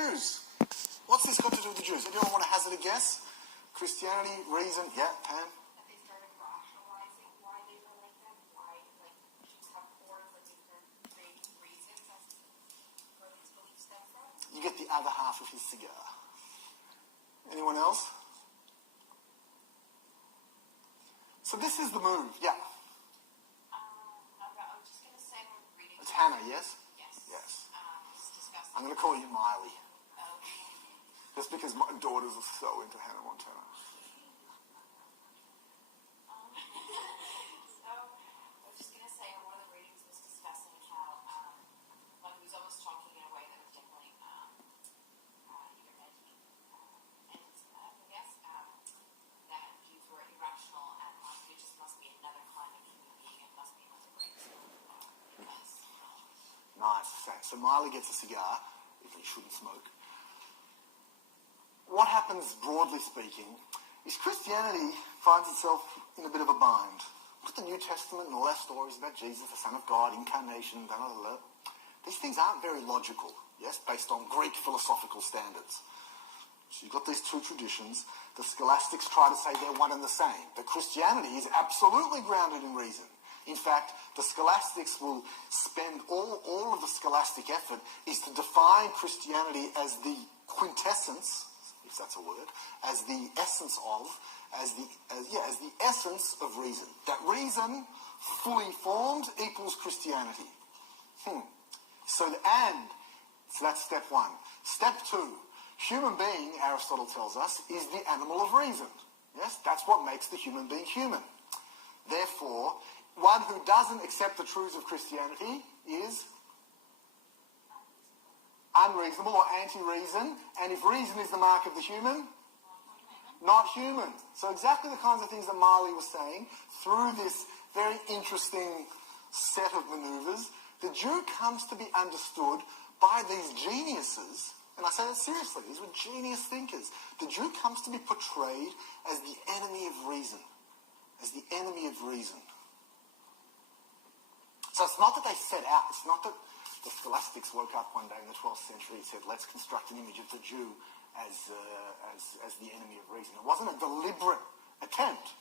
Jews. What's this got to do with the Jews? Anyone want to hazard a guess? Christianity, reason, yeah, Pam? That they started rationalizing why they were like that, why Jews have four different reasons as to where these beliefs stem from. You get the other half of his cigar. Anyone else? So this is the move, yeah. I was just going to say we're reading. It's Hannah, yes? Yes. Just discussing. I'm going to call you Miley. Okay. Just because my daughters are so into Hannah Montana. So I was just going to say one of the readings was discussing how he was almost talking in a way that was definitely either edgy and I guess that Jews were irrational and it just must be another kind of human being. It must be another race. Nice. So Miley gets a cigar, if he shouldn't smoke. What happens, broadly speaking, is Christianity finds itself in a bit of a bind. Look at the New Testament and all our stories about Jesus, the Son of God, incarnation, blah, blah, blah. These things aren't very logical, yes, based on Greek philosophical standards. So you've got these two traditions. The scholastics try to say they're one and the same, but Christianity is absolutely grounded in reason. In fact, the scholastics will spend all of the scholastic effort is to define Christianity as the quintessence, if that's a word, as the essence of, as the essence of reason. That reason, fully formed, equals Christianity. So that's step one. Step two, human being, Aristotle tells us, is the animal of reason. Yes, that's what makes the human being human. Therefore, one who doesn't accept the truths of Christianity is unreasonable or anti-reason, and if reason is the mark of the human, not human. So exactly the kinds of things that Marley was saying, through this very interesting set of manoeuvres, the Jew comes to be understood by these geniuses, and I say that seriously, these were genius thinkers. The Jew comes to be portrayed as the enemy of reason. As the enemy of reason. So it's not that they set out, it's not that the scholastics woke up one day in the 12th century and said, let's construct an image of the Jew as the enemy of reason. It wasn't a deliberate attempt.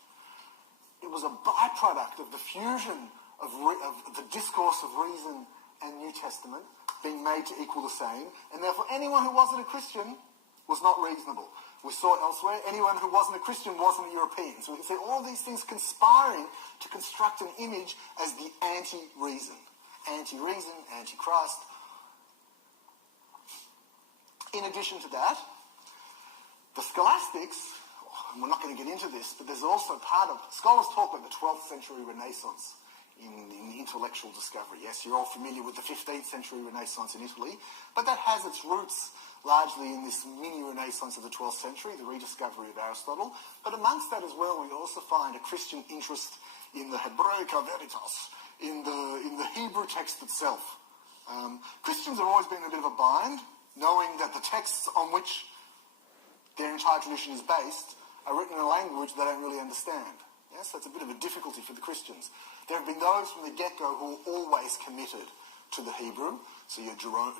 It was a byproduct of the fusion of the discourse of reason and New Testament being made to equal the same, and therefore anyone who wasn't a Christian was not reasonable. We saw elsewhere, anyone who wasn't a Christian wasn't a European. So we can see all these things conspiring to construct an image as the anti-reason. Anti-reason, anti-Christ. In addition to that, the scholastics, and we're not going to get into this, but there's also part of, scholars talk about the 12th century Renaissance in intellectual discovery. Yes, you're all familiar with the 15th century Renaissance in Italy, but that has its roots largely in this mini-Renaissance of the 12th century, the rediscovery of Aristotle. But amongst that as well, we also find a Christian interest in the Hebraica Veritas, in the Hebrew text itself. Christians have always been in a bit of a bind, knowing that the texts on which their entire tradition is based are written in a language they don't really understand. Yes, that's a bit of a difficulty for the Christians. There have been those from the get-go who are always committed to the Hebrew. So you're Jerome,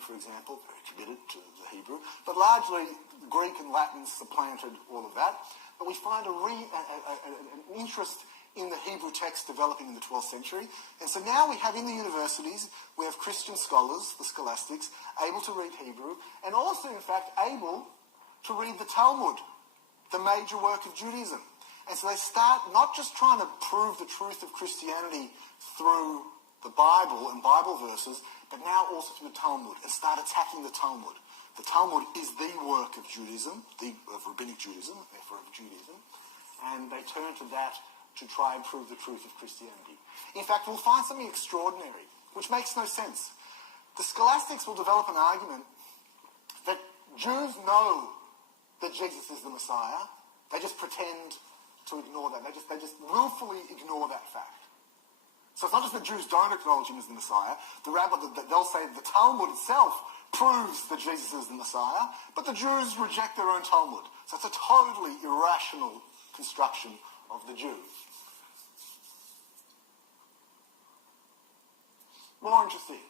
for example, very committed to the Hebrew. But largely, Greek and Latin supplanted all of that. But we find an interest in the Hebrew text developing in the 12th century. And so now we have in the universities, we have Christian scholars, the scholastics, able to read Hebrew, and also, in fact, able to read the Talmud, the major work of Judaism. And so they start not just trying to prove the truth of Christianity through the Bible and Bible verses, but now also through the Talmud, and start attacking the Talmud. The Talmud is the work of Judaism, of Rabbinic Judaism, therefore of Judaism, and they turn to that to try and prove the truth of Christianity. In fact, we'll find something extraordinary, which makes no sense. The scholastics will develop an argument that Jews know that Jesus is the Messiah, they just pretend to ignore that. They just willfully ignore that fact. So it's not just that Jews don't acknowledge him as the Messiah. They'll say the Talmud itself proves that Jesus is the Messiah, but the Jews reject their own Talmud. So it's a totally irrational construction of the Jew. More interesting.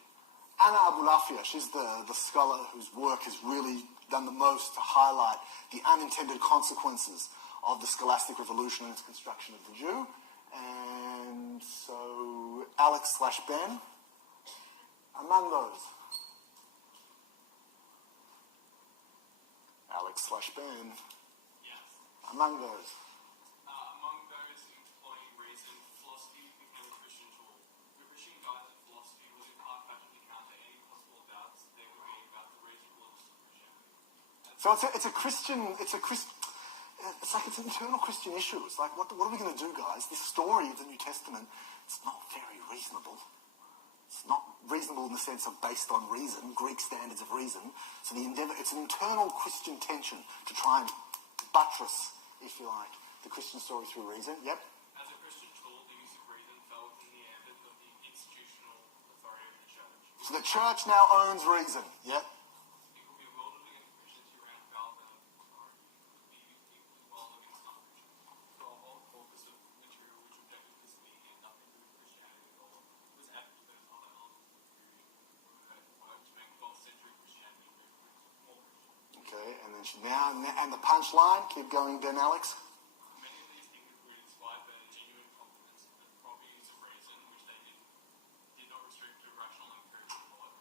Anna Abulafia, she's the scholar whose work has really done the most to highlight the unintended consequences of the scholastic revolution and its construction of the Jew. And so Alex/Ben, among those. Alex/Ben, Yes. among those. Among those employing reason, philosophy became a Christian tool. The Christian guide to philosophy was in part factor to counter any possible doubts there would be about the reasonableness of Christianity. So it's an internal Christian issue. It's like, what are we going to do, guys? This story of the New Testament, it's not very reasonable. It's not reasonable in the sense of based on reason, Greek standards of reason. So it's an internal Christian tension to try and buttress, if you like, the Christian story through reason. Yep. As a Christian tool, the use of reason fell within the ambit of the institutional authority of the church. So the church now owns reason. Yep. It would be well living against Christians who ran afoul of that authority. It would be equally well against non-Christians. So a whole corpus of material which objected to speaking and nothing to do with Christianity at all was apt to those other elements of confusion to make 12th century Christianity more Christian. Okay, and then and the punchline. Keep going, Ben Alex. Many of these thinkers were inspired by the genuine confidence in the properties of reason, which they did not restrict to rational and empirical thought,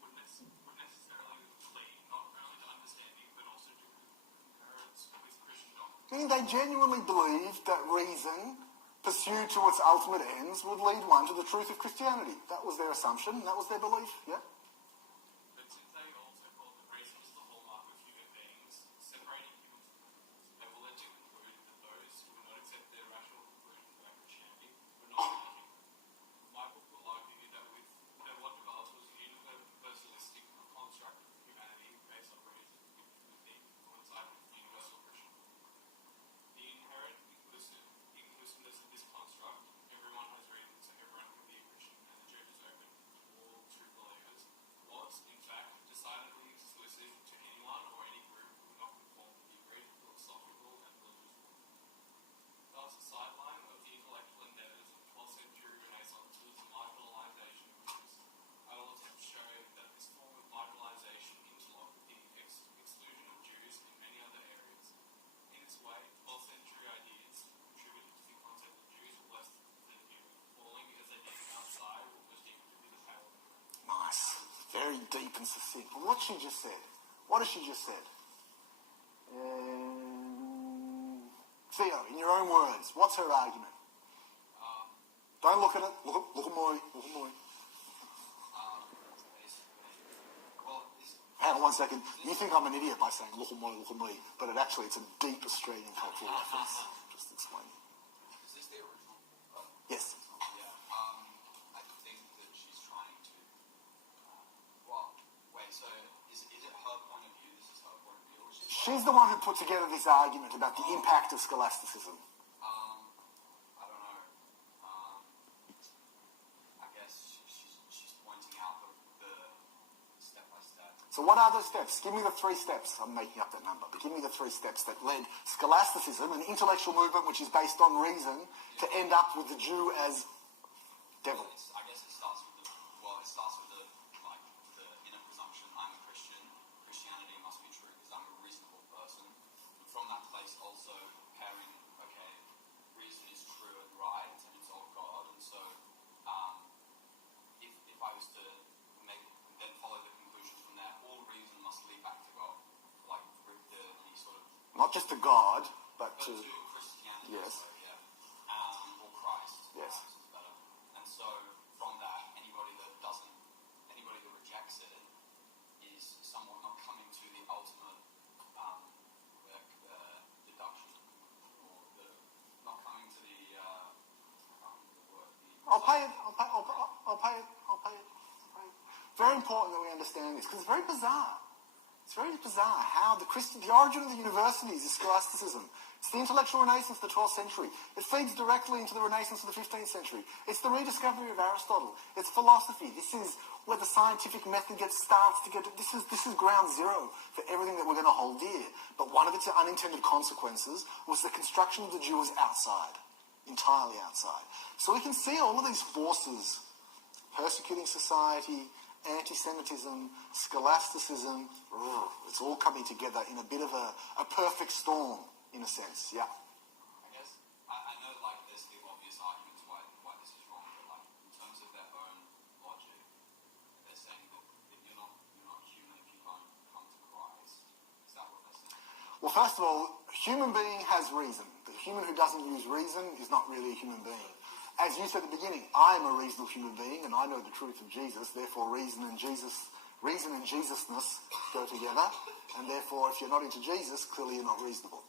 would necessarily lead not only to understanding but also to concurrence with Christian doctrine. Meaning they genuinely believed that reason, pursued to its ultimate ends, would lead one to the truth of Christianity. That was their assumption. That was their belief. Yeah. But since they also thought that reason was the hallmark of human beings, separating humans from animals, they were led to conclude that those who would not accept their rational conclusions about Christianity were not believing. My book will argue that what developed was a universalistic construct of humanity based on reason, which we think coincide with universal Christian. The inherent inclusiveness of this construct, everyone has reason, so everyone can be a Christian, and the church is open to all true believers, was, in fact, decidedly exclusive to anyone or any group who would not conform to the agreed philosophical and religious laws. Thus, a sideline of the intellectual endeavours of the 12th century Renaissance was the marginalisation of Jews. I will attempt to show that this form of marginalisation interlocked with the exclusion of Jews in many other areas. In this way, 12th century ideas contributed to the concept that Jews were less than human, falling as they did outside what was deemed to be the pale of the Nice. Very deep and succinct. But what she just said. What has she just said? Theo, in your own words, what's her argument? Don't look at it. Look at Maury. Look at Maury. Hang on 1 second. You think I'm an idiot by saying look at me, but it's a deep Australian cultural reference. Just explain. Is this the original? Yes. Yeah. I think that she's trying to. So is it her point of view? This is her point of view. Or She's the one who put together this argument about the impact of scholasticism. I don't know. I guess she's pointing out the step by step. So what are those steps? Give me the 3 steps. I'm making up that number, but give me the 3 steps that led scholasticism, an intellectual movement which is based on reason, to end up with the Jew as devil. I guess it starts with the inner presumption, I'm a Christian, Christianity must be true because I'm a reasonable person. And from that place also pairing, okay, reason is true and right and it's of God, and so if I was to then follow the conclusions from there, all reason must lead back to God, like the sort of... Not just to God, but to Christianity. Yes. So, yeah. Or Christ. Yes. Christ is better. And so from that, anybody that rejects it is somewhat not coming to the ultimate deduction, or not coming to the word. I'll pay it. Very important that we understand this, because it's very bizarre. It's very bizarre how the origin of the universities is scholasticism. It's the intellectual renaissance of the 12th century. It feeds directly into the renaissance of the 15th century. It's the rediscovery of Aristotle. It's philosophy. This is where the scientific method starts to get. This is ground zero for everything that we're going to hold dear. But one of its unintended consequences was the construction of the Jew as outside, entirely outside. So we can see all of these forces persecuting society anti-Semitism, scholasticism, it's all coming together in a bit of a perfect storm, in a sense, yeah. I guess, I know like there's the obvious arguments why this is wrong, but like in terms of their own logic, they're saying that you're not human if you don't come to Christ. Is that what they're saying? Well, first of all, human being has reason. The human who doesn't use reason is not really a human being. As you said at the beginning, I'm a reasonable human being and I know the truth of Jesus, therefore reason and Jesusness go together, and therefore if you're not into Jesus, clearly you're not reasonable.